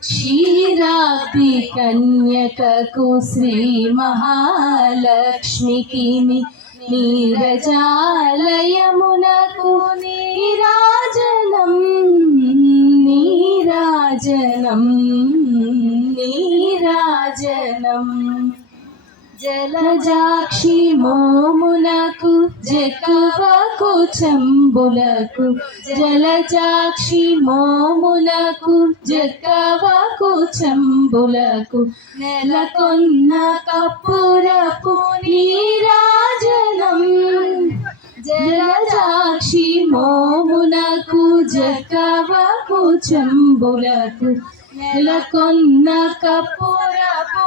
క్షీరాబ్ది కన్యకకు శ్రీ మహాలక్ష్మికి నీరజాలయమునకు నీరాజనం నీరాజనం నీరాజనం. జలజాక్షి మోమునకు జకవకు చంబులకు జలజాక్షి మోములకు జకవకు చంబులకు నెలకొన్న కప్పురపు నీరాజనం. జలజాక్షి మోమునకు జకవకు చంబులకు నెలకొన్న కప్పురపు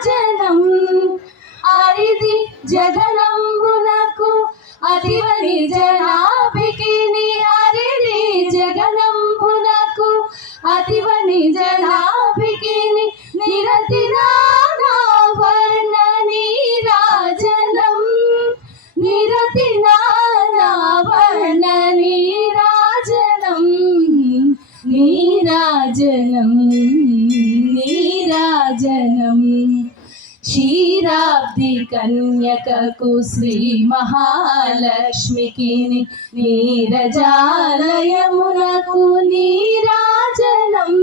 అతివని జనాభికి అరిది జగనంబునకు అతివని జనాభికి నిరతి నీరాజనం నీరాజనం నీరాజనం కన్యకకు శ్రీ మహాలక్ష్మికి నీరజాలయమునకు నీరాజనం.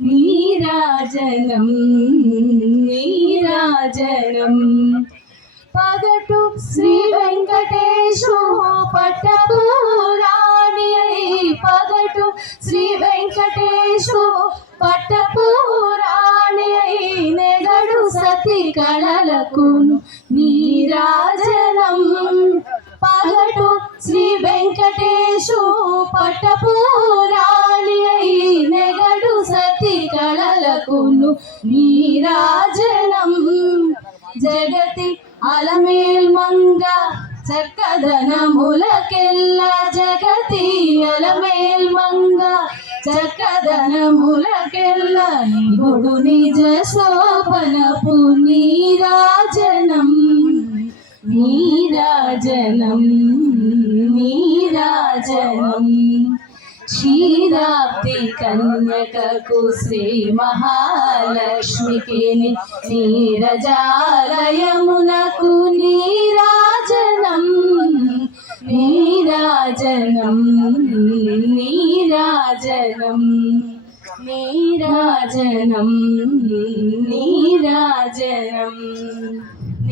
నీరాజనం నీరాజనం. పగటు శ్రీ వెంకటేశు పట్టపురాణి పగటు శ్రీ వెంకటేశు సతి కళలకు నీరాజనం. పగటు శ్రీ వెంకటేశు పట్టపు అయి నెగడు సతి కళలకు నీరాజనం. జగతి అలమేల్ మంగ చక్కదనములకెల్ల జగతి అలమేల్ మంగ చక్కదనములకెల్ల నిగుడు నిజ శోభనపు నీరాజనం. నీరాజనం నీరాజనం. క్షీరాబ్ది కన్యకకు శ్రీ మహాలక్ష్మికి నీరజాలయమునకు నీరాజనం. నీరాజనం నీరాజనం నీరాజనం